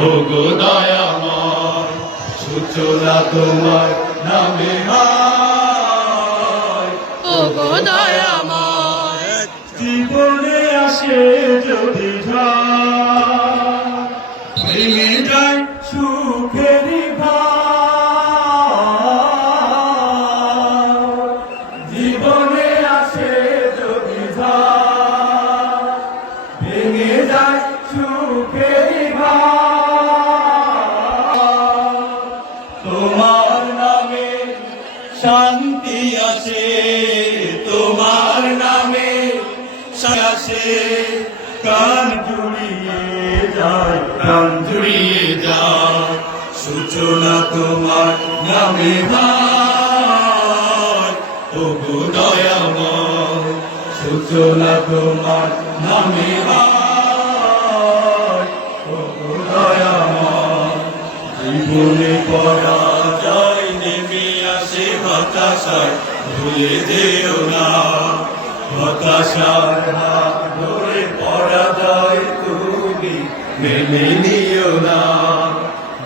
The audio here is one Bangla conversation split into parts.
ও গো দয়াময় সূচনা তোমার নামে দয়াময়। জীবনে আসে যদি ঝড়, যায় শান্তি আছে, তোমার নামে আসে কান জুড়িয়ে যায় কান জুড়িয়ে যায়। সূচনা তোমার নামে গো দয়াময়। সূচনা তোমার নামে ও দয়াময়। জীবনে নেমে আসে হতাশায় ভুলে যেও না। হতাশার হাত ধরে পরাজয় তুমি মেনে নিও না।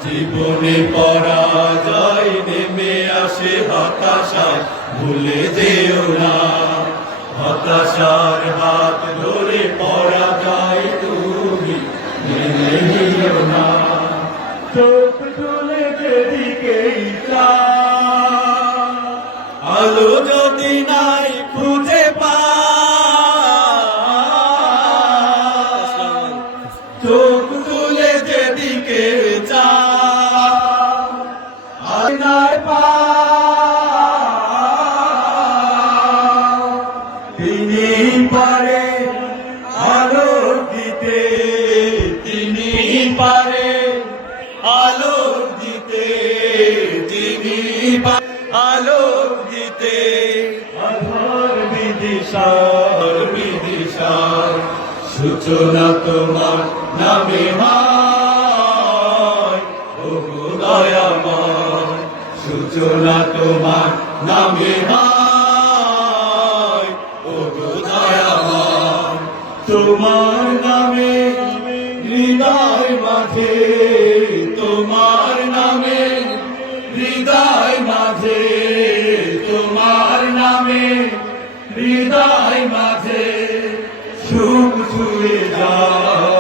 জীবনে পরাজয় নেমে আসে হতাশায় ভুলে যেও না। হতাশার হাত ধরে পরাজয় তুমি মেনে নিও না। চোখ তুলে যেদিকেই চায়, চোখ তুলে যেদিকে আয়নায় পায়, তিনি পারে আলো দিতে তিনি পারে আলো দিতে তিনি পা- আলো দিতে অধর বিদিশার বিদিশার সূচনা তোমার নামে দয়াময়। সূচনা তোমার নামে দয়াময়। তোমার নামে হৃদয় মাঝে, তোমার নামে হৃদয় মাঝে, তোমার নামে হৃদয় চুপ ছুঁয়ে যায়